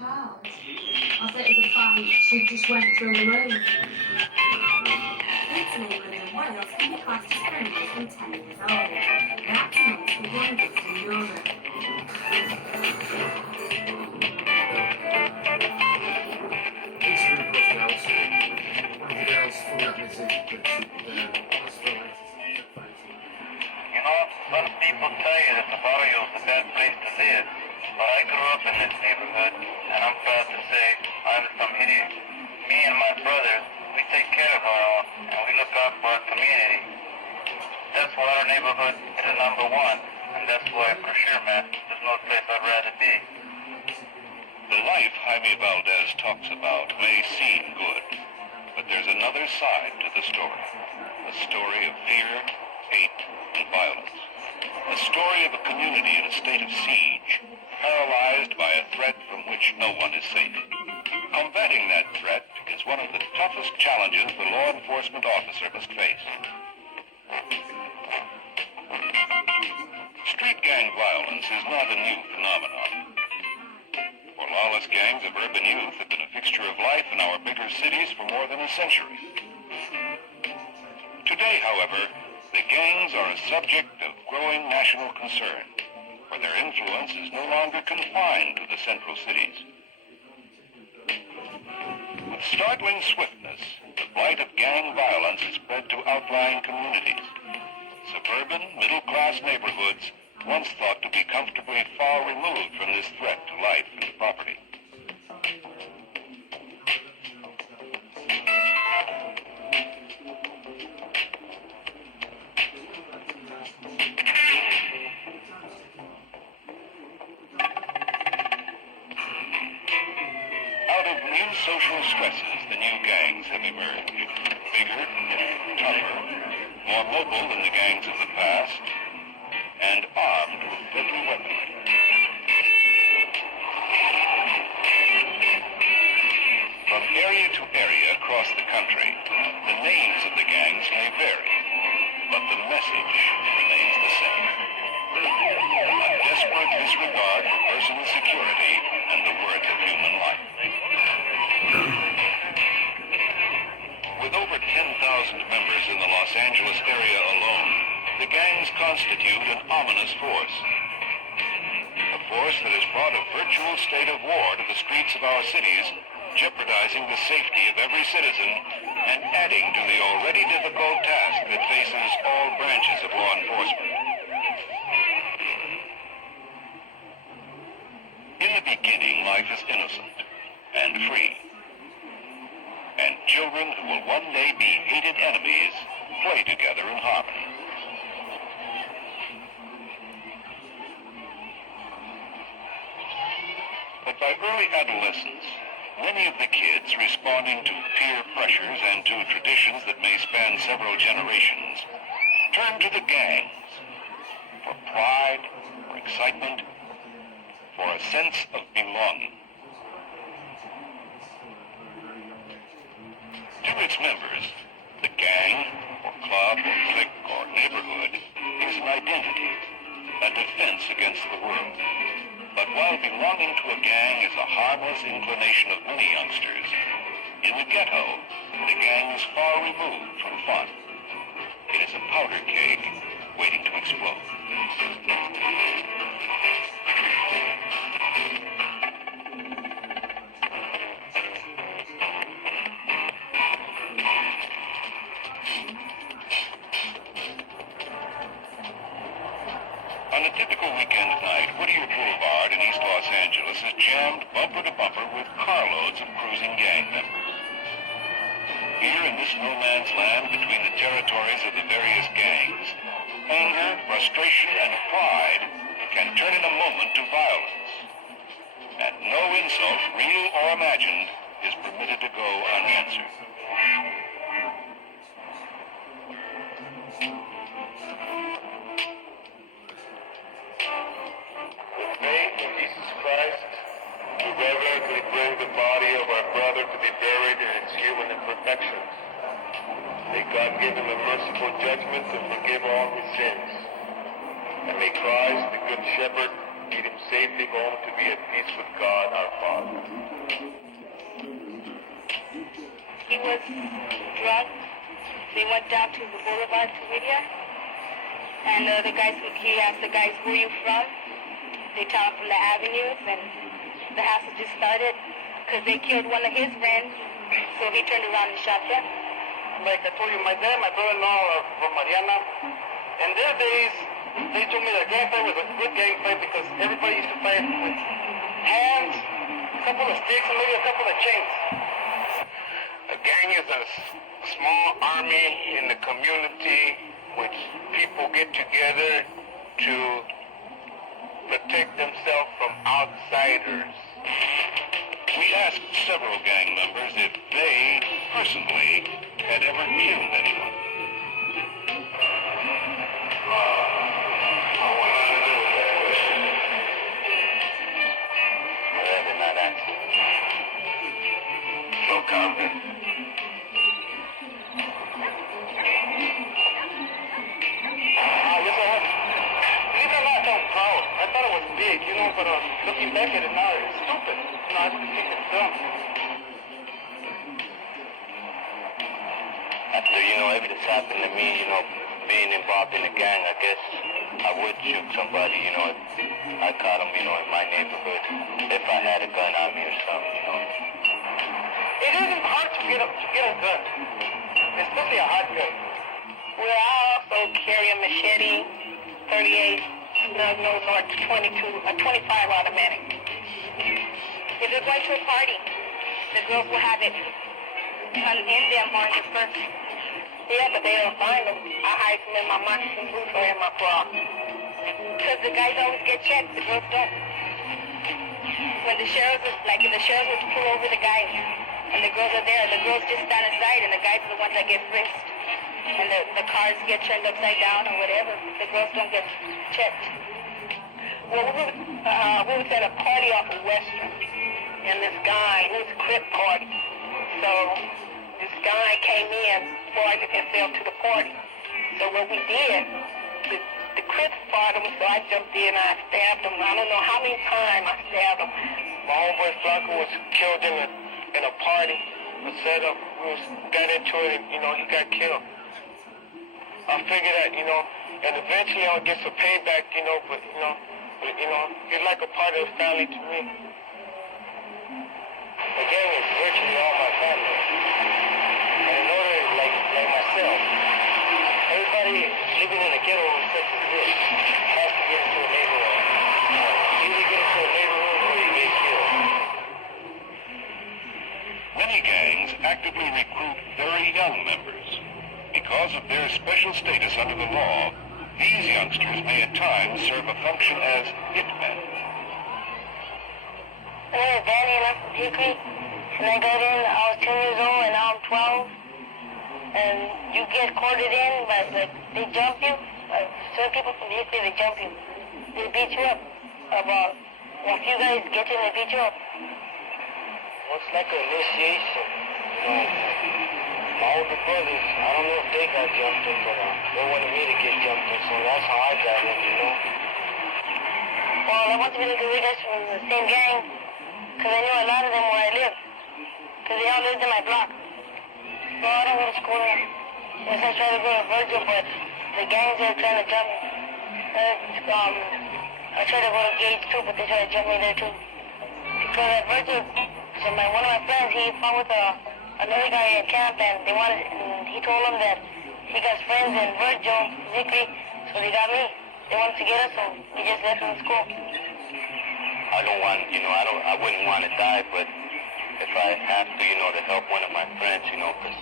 child. I thought it was a fight. She just went through the room. This neighbourhood in Wales can be classed as friendly from 10 years old. That's amongst the youngest in Europe. Some people tell you that the barrio is the bad place to live, but I grew up in this neighborhood, and I'm proud to say I'm from here. Me and my brothers, we take care of our own, and we look out for our community. That's why our neighborhood is a number one, and that's why, for sure, man, there's no place I'd rather be. The life Jaime Valdez talks about may seem good, but there's another side to the story. A story of fear, hate, and violence. A story of a community in a state of siege, paralyzed by a threat from which no one is safe. Combating that threat is one of the toughest challenges the law enforcement officer must face. Street gang violence is not a new phenomenon. For lawless gangs of urban youth have been a fixture of life in our bigger cities for more than a century. Today, however, the gangs are a subject of growing national concern, for their influence is no longer confined to the central cities. With startling swiftness, the blight of gang violence has spread to outlying communities. Suburban, middle-class neighborhoods, once thought to be comfortably far removed from this threat to life and property. Out of new social stresses, the new gangs have emerged. Bigger, tougher, more mobile than the gangs of the past, and armed with deadly weaponry. From area to area across the country, the names of the gangs may vary, but the message remains the same. A desperate disregard for personal security and the worth of human life. With over 10,000 members in the Los Angeles area alone, the gangs constitute an ominous force. A force that has brought a virtual state of war to the streets of our cities, jeopardizing the safety of every citizen and adding to the already difficult task that faces all branches of law enforcement. In the beginning, life is innocent and free. And children who will one day be hated enemies play together in harmony. But by early adolescence, many of the kids responding to peer pressures and to traditions that may span several generations turn to the gangs for pride, for excitement, for a sense of belonging. To its members, the gang, or club, or clique, or neighborhood is an identity, a defense against the world. But while belonging to a gang is a harmless inclination of many youngsters, in the ghetto, the gang is far removed from fun. It is a powder keg waiting to explode. On a typical weekend night, Whittier Boulevard in East Los Angeles is jammed bumper to bumper with carloads of cruising gang members. Here in this no man's land between the territories of the various gangs, anger, frustration, and pride can turn in a moment to violence. And no insult, real or imagined, is permitted to go unanswered. Reverently bring the body of our brother to be buried in its human imperfections. May God give him a merciful judgment and forgive all his sins. And may Christ, the Good Shepherd, lead him safely home to be at peace with God our Father. was drunk. They went down to the boulevard to meet her. And he asked the guys, where are you from? They tell him from the avenues, and the hassle just started because they killed one of his friends. So he turned around and shot them. Like I told you, my dad and my brother-in-law are from Mariana. In their days, they told me that gang fight was a good gang fight because everybody used to fight with hands, a couple of sticks, and maybe a couple of chains. A gang is a small army in the community which people get together to protect themselves from outsiders. We asked several gang members if they, personally, had ever killed anyone. Rather not answer. No comment. Yes, I have. Believe it or not, I'm proud. I thought it was big, but looking back at it now, it's stupid. I really think it's dumb. After, if this happened to me, being involved in a gang, I guess I would shoot somebody, if I caught them, in my neighborhood. If I had a gun on me or something, It isn't hard to get a gun, especially a hot gun. Well, I also carry a machete, 38, no, 22, a 25 automatic. If they're going to a party, the girls will have it in them on the first. Yeah, but they don't find them. I hide them in my moccasin boots or in my bra. Because the guys always get checked, the girls don't. When the sheriffs, if the sheriffs would pull over the guys, and the girls are there, the girls just stand aside, and the guys are the ones that get frisked. And the cars get turned upside down or whatever. The girls don't get checked. Well, we was at a party off of Western, and this guy, it was a Crip party. So this guy came in before I could himself to the party. So what we did, the Crips fought him, so I jumped in and I stabbed him. I don't know how many times I stabbed him. My homeboy Flacco was killed in a party, a setup. We got into it, and he got killed. I figured that, and eventually I'll get some payback, but you're like a part of the family to me. The gang is virtually all my family. And in order, like myself, everybody living in a ghetto such as this has to get into a neighborhood. You either get into a neighborhood or you get killed. Many gangs actively recruit very young members. Because of their special status under the law, these youngsters may at times serve a function as hitmen. My name is Danny and I'm from Hickory. And I got in, I was 10 years old and now I'm 12. And you get courted in, but they jump you. Certain people from Hickory, they jump you. They beat you up. About a few guys get you and they beat you up. Well, it's like an initiation. My older brothers, I don't know if they got jumped in, but they wanted me to get jumped in, so that's how I got in, Well, I want to be the good guys from the same gang, because I knew a lot of them where I lived, because they all lived in my block. So I don't go to school there. Yes, I tried to go to Virgil, but the gangs are trying to jump me. I tried to go to Gage too, but they tried to jump me there too. Because at Virgil, so one of my friends, he fought with another guy at camp, and he told him that he got friends in Virgil, Hickory, so they got me. They wanted to get us, so we just left from school. I don't want, I wouldn't want to die, but if I have to, to help one of my friends, because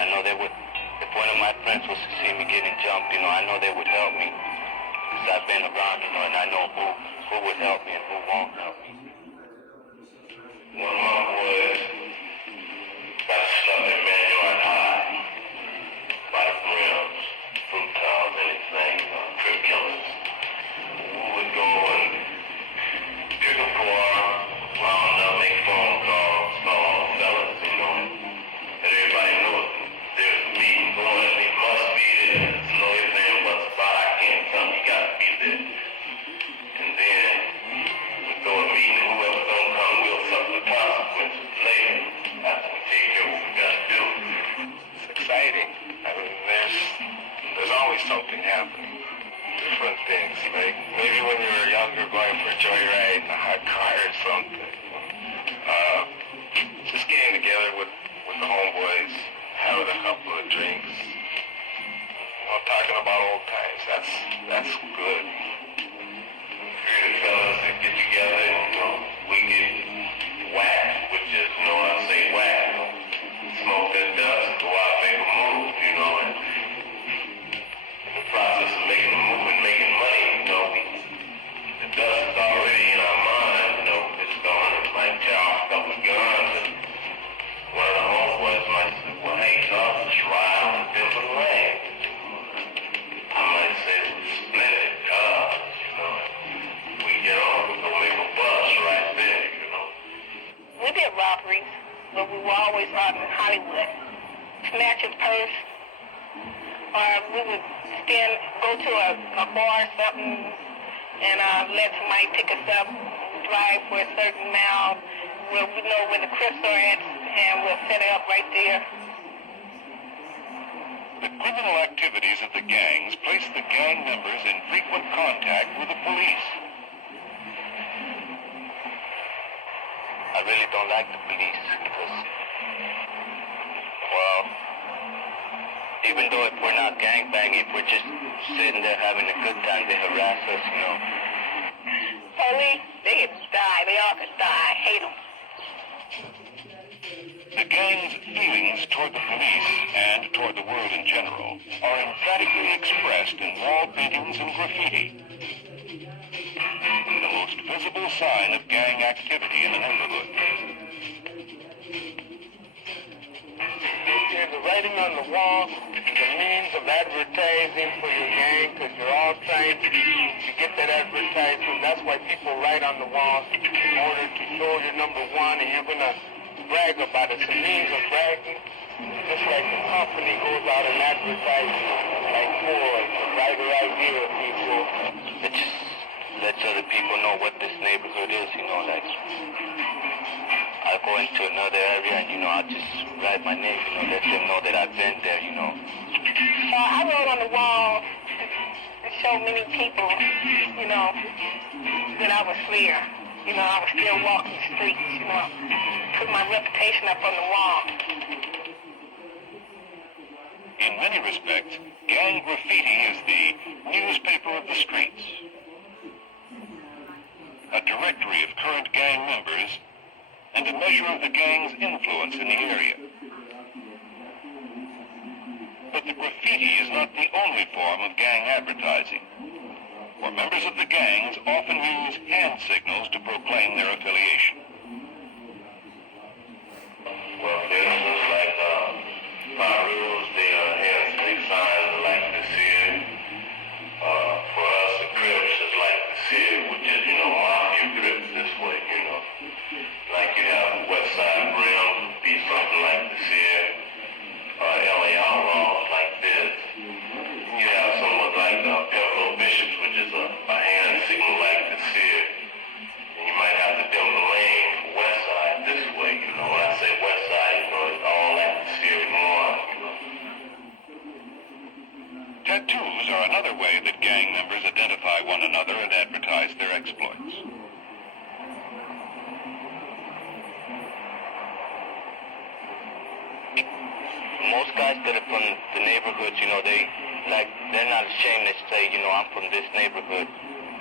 I know they would, if one of my friends was to see me getting jumped, I know they would help me. Because I've been around, and I know who would help me and who won't help me. One of my boys got stuck in Manuel High by rims, brutals, anything, crib killers. We would go and pick a car, round up, make phone calls, call fellas, and everybody knows there's a meeting going and they must be there. There's no ifs, ands, buts about it. I can't tell them you gotta be there. And then we go to a meeting. we did robberies, but we were always robbing Hollywood. Snatch his purse, or we would go to a bar or something, and let somebody pick us up, drive for a certain mile, where we know where the Crips are at, and we'll set it up right there. The criminal activities of the gangs place the gang members in frequent contact with the police. I really don't like the police because, well, even though if we're not gangbanging, if we're just sitting there having a good time, they harass us, you know. Police, they could die. They all could die. I hate them. The gang's feelings toward the police and toward the world in general are emphatically expressed in wall paintings and graffiti. The most visible sign of gang activity in the neighborhood. The writing on the wall is a means of advertising for your gang, because you're all trying to get that advertisement. That's why people write on the walls in order to show you're number one and you're going to brag about it. It's a means of bragging, just like the company goes out and advertises, like Ford, the brighter idea of people. It just lets other people know what this neighborhood is, you know, like I'll go into another area and, you know, I'll just write my name, you know, let them know that I've been there, you know. I wrote on the wall to show many people, you know, that I was here. You know, I was still walking the streets, you know, put my reputation up on the wall. In many respects, gang graffiti is the newspaper of the streets. A directory of current gang members and a measure of the gang's influence in the area. But the graffiti is not the only form of gang advertising, for members of the gangs often use hand signals to proclaim their affiliation. Well, there's just like Pyros, they hand stick signs like to see it. For us, the Crips is like to see it, which is, you know, mafia Crips this way, you know. Like you have West Side Rim, be something like to see it. LA Outlaws like this. You have someone like Pebble Bishops, which is a hand signal like to see it. And you might have to dim the lane for West Side this way, you know. When I say West Side, you know, it's all like to see it more, you know. Tattoos are another way that gang members identify one another and advertise their exploits. Most guys that are from the neighborhoods, you know, they're not ashamed to say, you know, I'm from this neighborhood.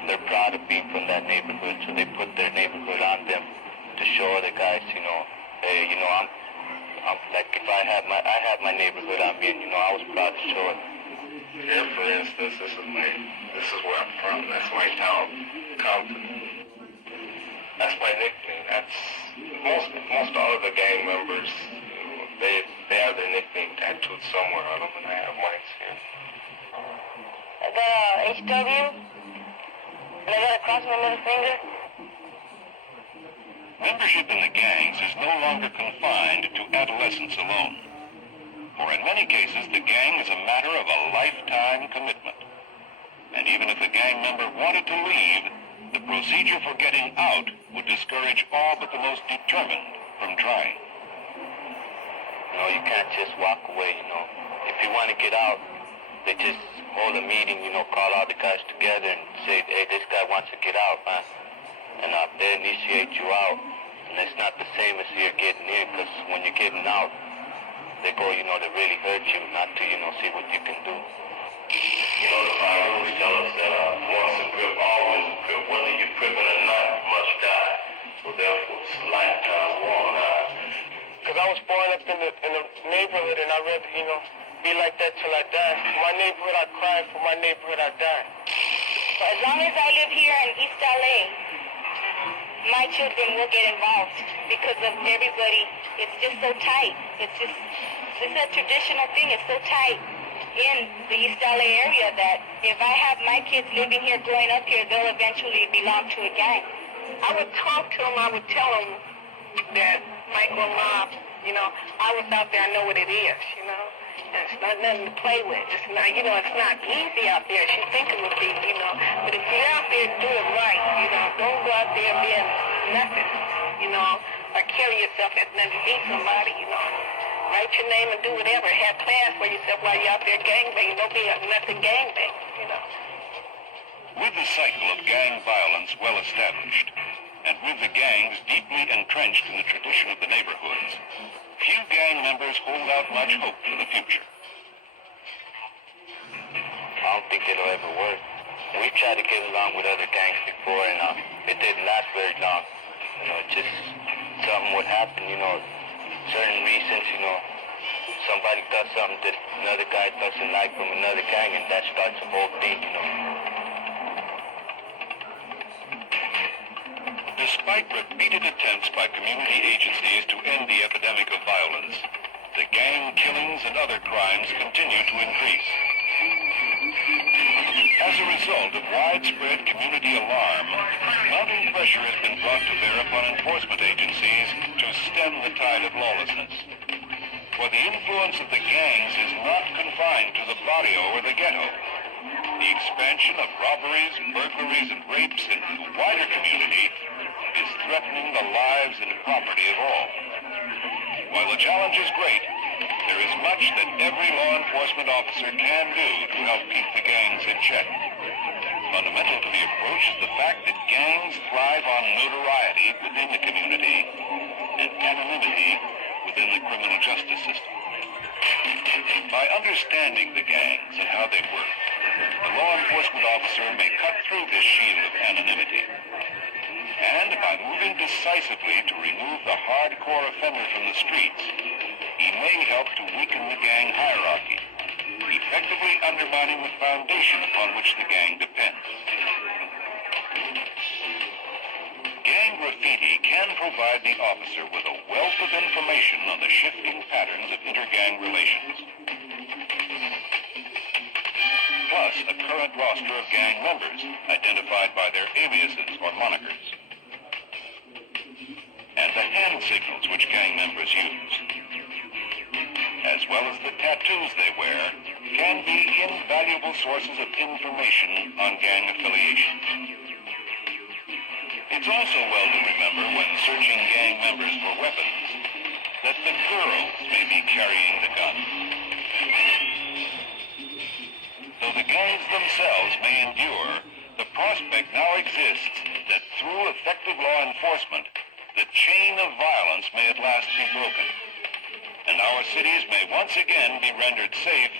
They're proud of being from that neighborhood, so they put their neighborhood on them to show other guys, you know, hey, you know, I'm like, if I have my neighborhood on me, and, you know, I was proud to show it. Here, for instance, this is where I'm from. That's my town, Compton. That's my nickname. That's most all of the gang members. They have their nickname tattooed somewhere on them, and I have mine here. The HW, and I got across my middle finger. Membership in the gangs is no longer confined to adolescents alone. For in many cases, the gang is a matter of a lifetime commitment. And even if a gang member wanted to leave, the procedure for getting out would discourage all but the most determined from trying. You know, you can't just walk away, you know. If you want to get out, they just hold a meeting, you know, call all the guys together and say, hey, this guy wants to get out, man. And they initiate you out. And it's not the same as you're getting in, because when you're getting out, they go, you know, to really hurt you, not to, you know, see what you can do. You know, the Pyros tell us that once a Crip, always a Crip. Whether you're Crippin' or not, you must die. So therefore, it's a lifetime war now. Because I was born up in the neighborhood, and I'd rather, you know, be like that till I die. For my neighborhood, I cry. For my neighborhood, I die. But as long as I live here in East LA, my children will get involved because of everybody. It's just so tight. It's a traditional thing. It's so tight in the East LA area that if I have my kids living here, growing up here, they'll eventually belong to a gang. I would talk to them. I would tell them that micro mob, you know, I was out there, I know what it is, you know. And it's not nothing to play with. It's not, you know, it's not easy out there. She think it would be, you know. But if you're out there, do it right, you know. Don't go out there being nothing, you know, or carry yourself as nothing to beat somebody, you know. Write your name and do whatever. Have class for yourself while you're out there gangbanging. Don't be a nothing gangbang, you know. With the cycle of gang violence well established, and with the gangs deeply entrenched in the tradition of the neighborhoods, few gang members hold out much hope for the future. I don't think it'll ever work. We tried to get along with other gangs before, and it didn't last very long. You know, just something would happen, you know, certain reasons, you know, somebody does something that another guy doesn't like from another gang, and that starts the whole thing, you know. Despite repeated attempts by community agencies to end the epidemic of violence, the gang killings and other crimes continue to increase. As a result of widespread community alarm, mounting pressure has been brought to bear upon enforcement agencies to stem the tide of lawlessness. For the influence of the gangs is not confined to the barrio or the ghetto. The expansion of robberies, burglaries, and rapes into the wider community is threatening the lives and property of all. While the challenge is great, there is much that every law enforcement officer can do to help keep the gangs in check. Fundamental to the approach is the fact that gangs thrive on notoriety within the community and anonymity within the criminal justice system. By understanding the gangs and how they work, the law enforcement officer may cut through this shield of anonymity. And by moving decisively to remove the hardcore offender from the streets, he may help to weaken the gang hierarchy, effectively undermining the foundation upon which the gang depends. Gang graffiti can provide the officer with a wealth of information on the shifting patterns of inter-gang relations, plus a current roster of gang members identified by their aliases or monikers, and the hand signals which gang members use, as well as the tattoos they wear, can be invaluable sources of information on gang affiliations. It's also well to remember when searching gang members for weapons that the girls may be carrying the guns. Though the gangs themselves may endure, the prospect now exists that through effective law enforcement, the chain of violence may at last be broken, and our cities may once again be rendered safe